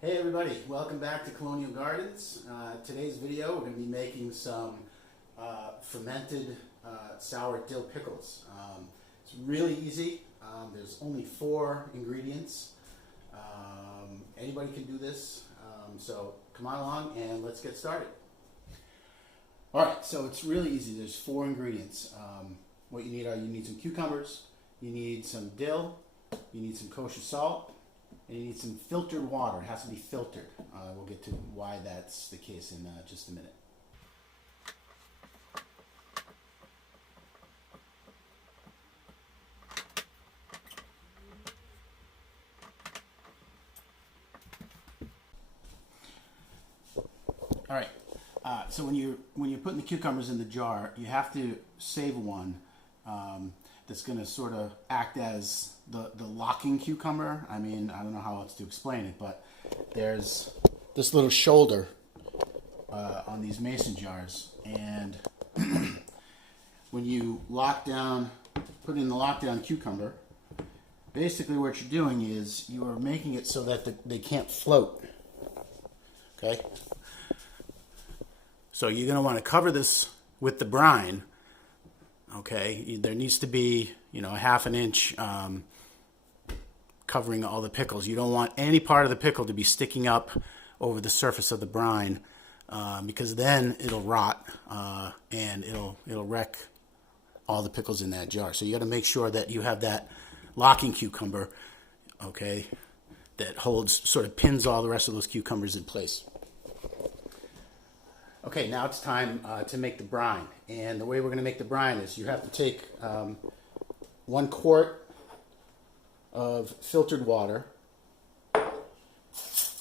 Hey everybody, welcome back to Colonial Gardens. Today's video we're going to be making some fermented sour dill pickles. It's really easy. There's only 4 ingredients. Anybody can do this, so come on along and let's get started. Alright, so it's really easy. There's 4 ingredients. What you need some cucumbers, you need some dill, you need some kosher salt, and you need some filtered water. It has to be filtered. We'll get to why that's the case in just a minute. All right. So when you're putting the cucumbers in the jar, you have to save one that's going to sort of act as the locking cucumber. I mean, I don't know how else to explain it, but there's this little shoulder on these mason jars, and when you put in the lockdown cucumber, basically what you're doing is you are making it so that they can't float. Okay? So you're going to want to cover this with the brine. Okay, there needs to be, a 1/2 inch covering all the pickles. You don't want any part of the pickle to be sticking up over the surface of the brine, because then it'll rot and it'll wreck all the pickles in that jar. So you got to make sure that you have that locking cucumber, okay, that sort of pins all the rest of those cucumbers in place. Okay, now it's time to make the brine. And the way we're going to make the brine is you have to take 1 quart of filtered water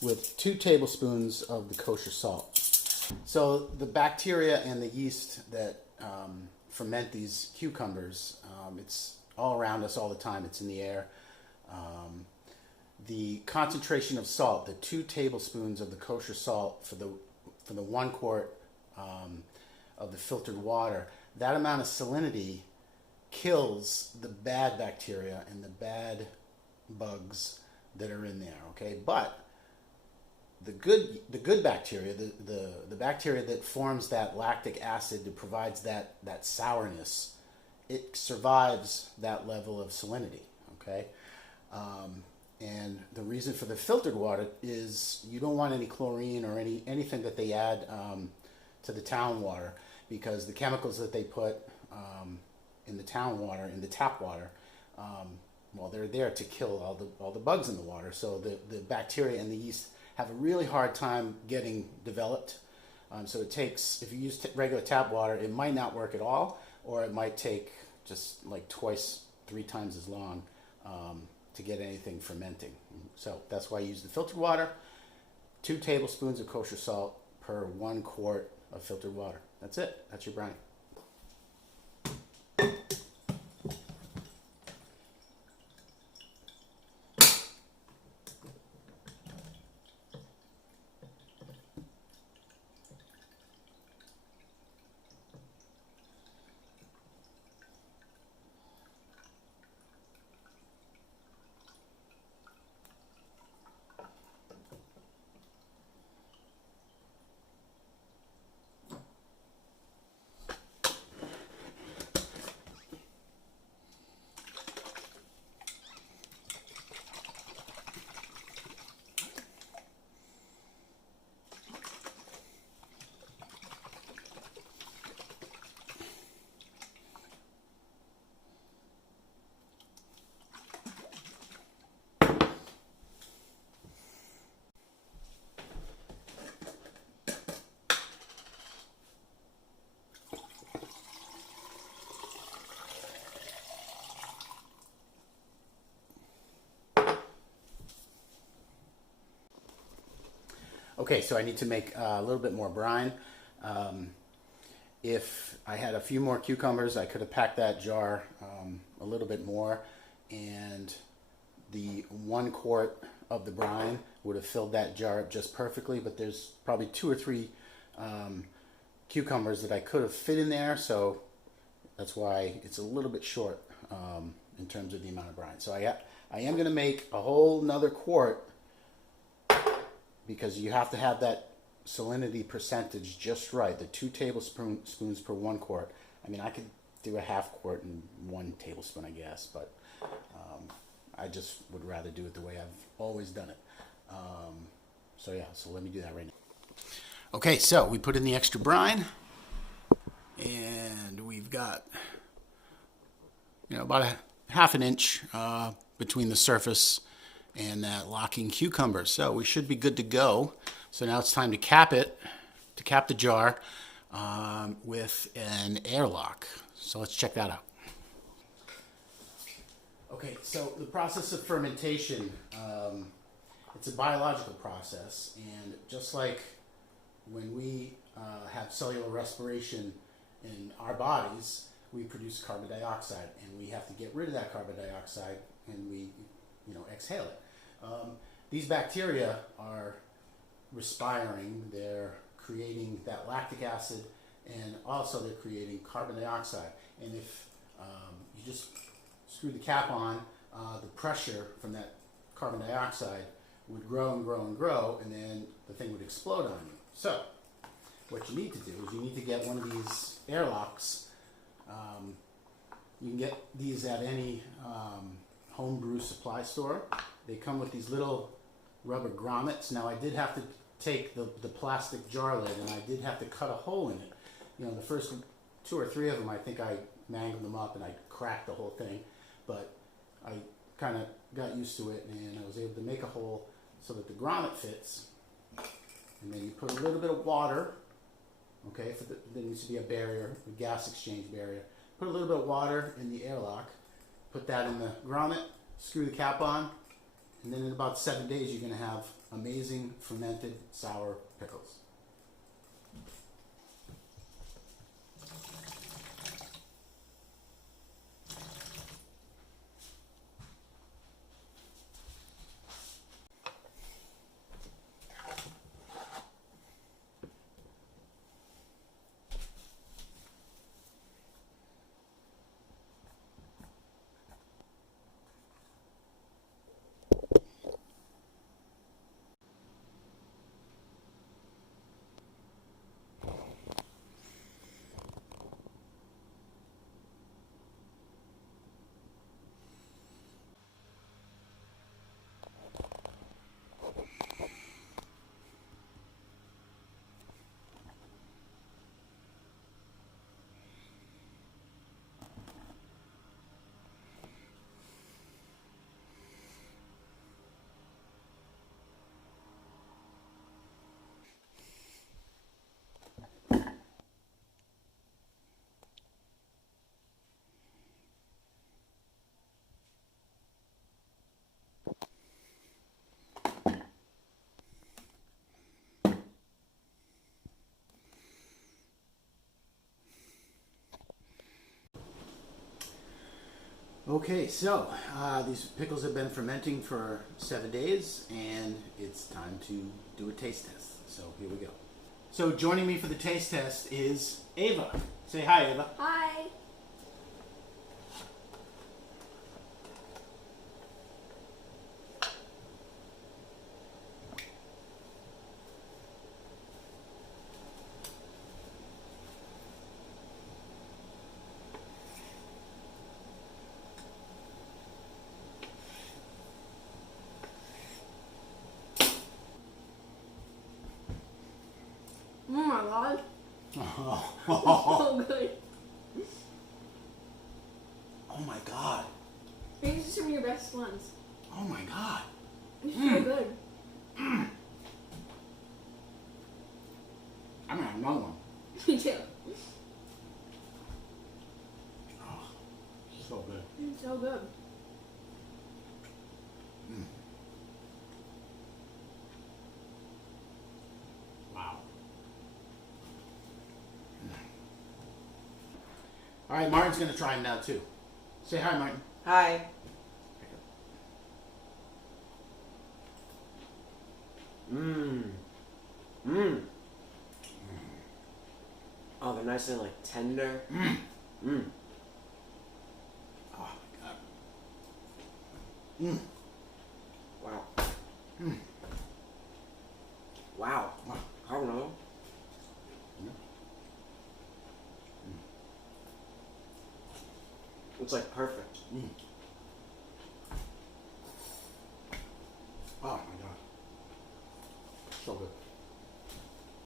with 2 tablespoons of the kosher salt. So the bacteria and the yeast that ferment these cucumbers, it's all around us all the time. It's in the air. The concentration of salt, the 2 tablespoons of the kosher salt for the 1 quart of the filtered water, that amount of salinity kills the bad bacteria and the bad bugs that are in there. Okay, but the good bacteria, the bacteria that forms that lactic acid that provides that sourness, it survives that level of salinity. Okay. And the reason for the filtered water is you don't want any chlorine or anything that they add to the town water, because the chemicals that they put in the town water, in the tap water, well, they're there to kill all the bugs in the water. So the bacteria and the yeast have a really hard time getting developed. So it takes, if you use regular tap water, it might not work at all, or it might take just like 2-3 times as long to get anything fermenting. So that's why I use the filtered water. 2 tablespoons of kosher salt per 1 quart of filtered water. That's it. That's your brine. Okay, so I need to make a little bit more brine. If I had a few more cucumbers, I could have packed that jar a little bit more, and the 1 quart of the brine would have filled that jar up just perfectly, but there's probably 2 or 3 cucumbers that I could have fit in there, so that's why it's a little bit short in terms of the amount of brine. So I am going to make a whole another quart because you have to have that salinity percentage just right. The 2 tablespoons per 1 quart. I mean, I could do a half quart in 1 tablespoon, I guess, but I just would rather do it the way I've always done it. So yeah, so let me do that right now. Okay, so we put in the extra brine, and we've got, about a half an inch between the surface and that locking cucumber. So we should be good to go. So now it's time to cap the jar with an airlock. So let's check that out. Okay, so the process of fermentation, it's a biological process, and just like when we have cellular respiration in our bodies, we produce carbon dioxide, and we have to get rid of that carbon dioxide, and we, exhale it. These bacteria are respiring; they're creating that lactic acid, and also they're creating carbon dioxide. And if you just screw the cap on, the pressure from that carbon dioxide would grow and grow and grow, and then the thing would explode on you. So what you need to do is you need to get one of these airlocks. You can get these at any homebrew supply store. They come with these little rubber grommets. Now I did have to take the plastic jar lid, and I did have to cut a hole in it. The first 2 or 3 of them, I think I mangled them up and I cracked the whole thing, but I kind of got used to it, and I was able to make a hole so that the grommet fits. And then you put a little bit of water, okay, there needs to be a barrier, a gas exchange barrier. Put a little bit of water in the airlock, put that in the grommet, screw the cap on, and then in about 7 days you're going to have amazing fermented sour pickles. Okay, so these pickles have been fermenting for 7 days, and it's time to do a taste test. So here we go. So joining me for the taste test is Ava. Say hi, Ava. Hi. Oh my god. So good. Oh my god. These are some of your best ones. Oh my god. It's so good. I'm gonna have another one. Me too. Oh, so good. It's so good. Wow. All right, Martin's gonna try them now too. Say hi, Martin. Hi. Mmm. Mmm. Oh, they're nice and tender. Mmm. Mmm. Oh my god. Mmm. Wow. Mmm. It's like perfect. Oh my god. So good.